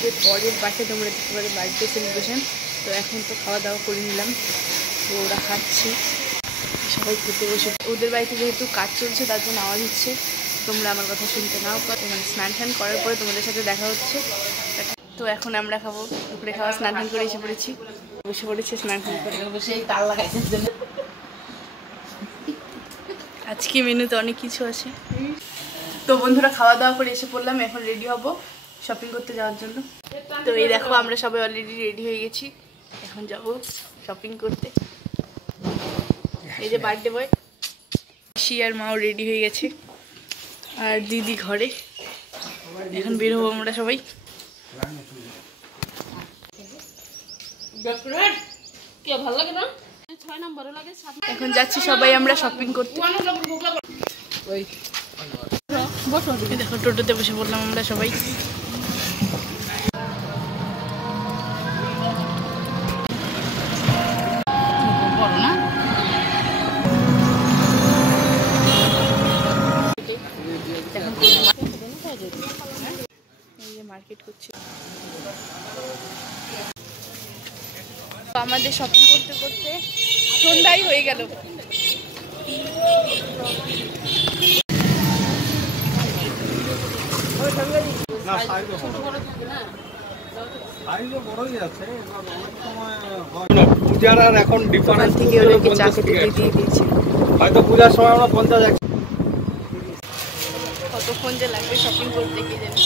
ঈদের পরের বাসে তোমরা দেখতে পারো বার্থডে সেলিব্রেশন। তো এখন তো খাওয়া দাওয়া করে নিলাম, তো ওরা খাচ্ছি, সবাই খেতে বসে। ওদের বাড়িতে যেহেতু কাজ চলছে তার জন্য আওয়াজ হচ্ছে, তোমরা আমার কথা শুনতে নাও। মানে স্নান টান করার পরে তোমাদের সাথে দেখা হচ্ছে। তো এখন আমরা খাবো, দুপুরে খাওয়া স্নান টান করে বসে পড়েছি স্নান টান করে। আজকে মেনুতে অনেক কিছু আছে। তো বন্ধুরা খাওয়া দাওয়া করে এসে পড়লাম, এখন রেডি হব শপিং করতে যাওয়ার জন্য। তো এই দেখো আমরা সবাই অলরেডি রেডি হয়ে গেছি, এখন যাব শপিং করতে। এই যে বার্থডে বয় পিসি আর মাও রেডি হয়ে গেছে, আর দিদি ঘরে। এখন বের হবো আমরা সবাই। এখন যাচ্ছি সবাই আমরা শপিং করতে। দেখো টোটোতে বসে পড়লাম আমরা সবাই। মার্কেট করছি, আমাদের শপিং করতে করতে সন্ধ্যাই হয়ে গেল। পূজার আর এখন ডিফারেন্স থেকে ওদেরকে চা খেতে দিয়ে দিয়েছি। হয়তো পূজার সময় আমরা 50 কতক্ষণ যে লাগবে শপিং করতে গিয়ে জানি।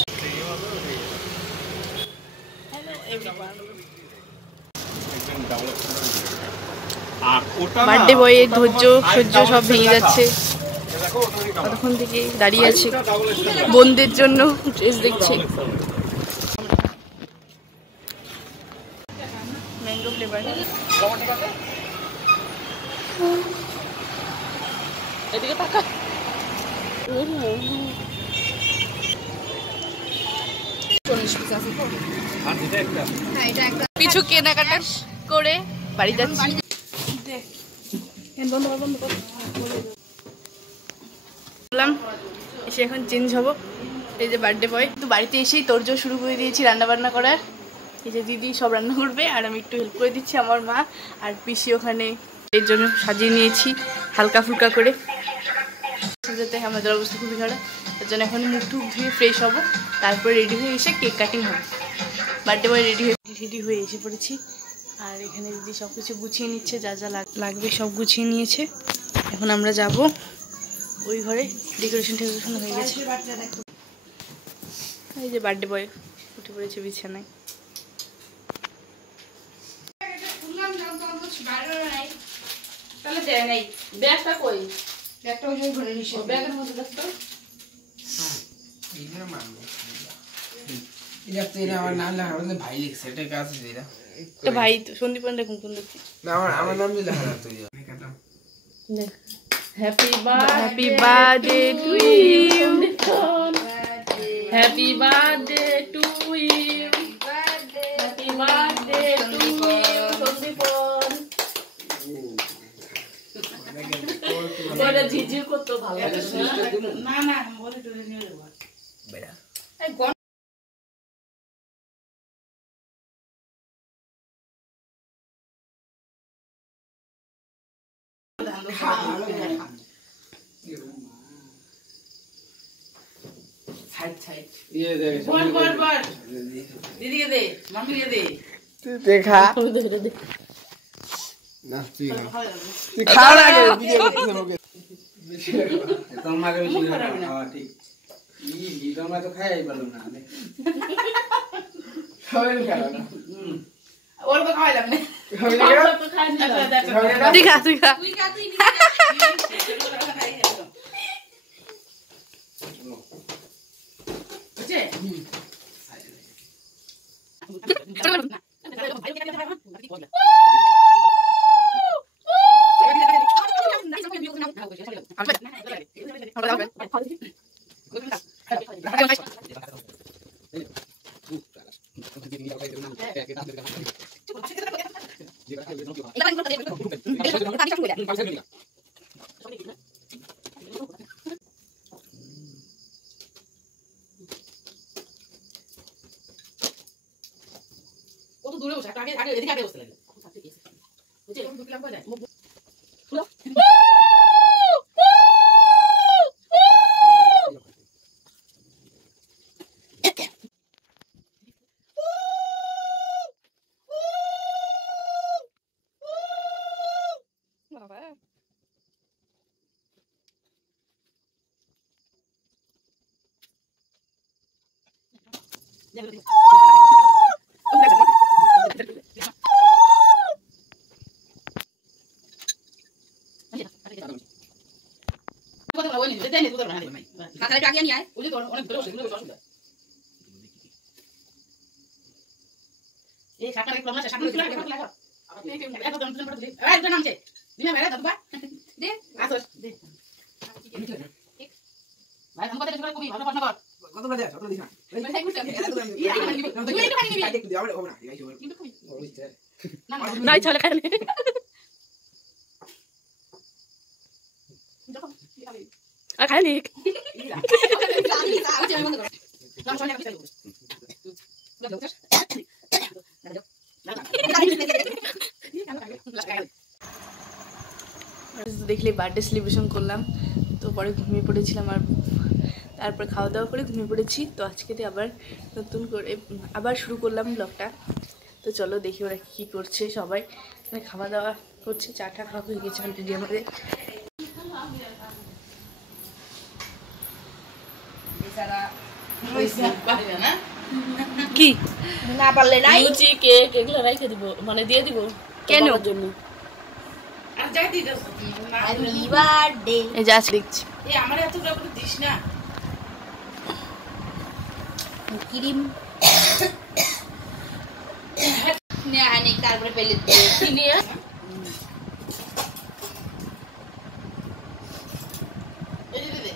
বার্থডে বয়ের ধৈর্য সহ্য সব ভেঙে যাচ্ছে, কতক্ষণ থেকে দাঁড়িয়ে আছে বোনদের জন্য ড্রেস দেখছে। Mango flavour. এদিকে তাকা। কিছু কেনাকাটা করে বাড়ি যাচ্ছি। এসে এখন চেঞ্জ হবো। এই যে বার্থডে বয় তো বাড়িতে এসেই তোড়জোড় শুরু করে দিয়েছি রান্না বান্না করার। এই যে দিদি সব রান্না করবে আর আমি একটু হেল্প করে দিচ্ছি। আমার মা আর পিসি ওখানে এর জন্য সাজিয়ে নিয়েছি হালকা ফুলকা করে, যাতে আমাদের অবস্থা খুবই খারাপ। তার জন্য এখন মুখ টুক ধুয়ে ফ্রেশ হবো, তারপরে রেডি হয়ে এসে কেক কাটিং হবে। বার্থডে বয় রেডি হয়ে এসে পড়েছি, আর এখানে দিদি সব কিছু গুছিয়ে নিচ্ছে, যা যা লাগবে সব গুছিয়ে নিয়েছে। এখন আমরা যাব ওই ঘরে, ডেকোরেশন হয়ে গেছে। এই যে বার্থডে বয় উঠে পড়েছে বিছানায়। তাহলে দেয় নাই ব্যাগটা কই? ব্যাগটা ওই ঘরে নিছে, ব্যাগের মধ্যে দেখতো। হ্যাঁ এইখানে মানবো এটা তো এটা আমার নাম লেখা আছে, ভাই লিখছে এটা কাজ দিরা। তো ভাই তো সন্দীপন দেখুন কোন দেখি না, আমার নাম লেখা না তো ইয়া দেখ। Happy birthday to you, happy birthday to you, happy birthday to you Sandipan. বড় জিজি কত ভালো লাগে না না বলে টরে নিয়ে যাব বেড়া এই साइड ये दे बर दीदी के दे मम्मी के दे देखा नास्ती तू खा रहा है वीडियो करते होगे तुम आगे भी हां ठीक ये वीडियो में तो खाया ही बोलो ना खाए खा ना और तो खा लेने और तो खा नहीं दिखा दिखा দূরে বসে আগে আগে এদিকে আগে বসতে লাগে বুঝলি দুটো লাম্বা যায় নাই চলে খালি আর খালি দেখলে বার্থডে সেলিব্রেশন করলাম তো পরে ঘুমিয়ে পড়েছিলাম আর তারপর খাওয়া দাওয়া করে ঘুমিয়ে পড়েছি তো আজকে আবার নতুন করে আবার শুরু করলাম ব্লগটা তো চলো দেখি ওরা কী করছে সবাই খাওয়া দাওয়া করছে চা টা খাওয়া হয়ে গেছে অলরেডি আমাদের কি না পারলে নাই লুচি কেক এগুলো রেখে দিব মানে দিয়ে দিব কেন জন্য আর যাই দি দাও হ্যাপি বার্থডে এই যা দেখছি এই আমার এত করে দিস না ক্রিম নে আনে তারপরে পেলে কি নিয়ে এই দে দে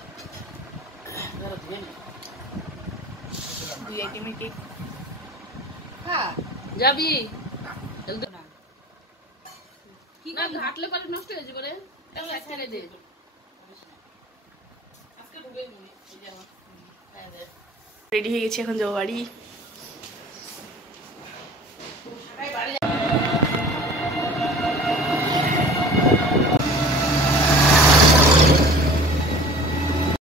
ধরো দিয়ে নে দুই আইটেমের কেক হ্যাঁ যাবি কি না ঘাটলে পরে নষ্ট হয়ে যাবে রে তাহলে আজকে দে আজকে ডুবে মনে এই যে আমার রেডি হয়ে গেছি এখন যাবো বাড়ি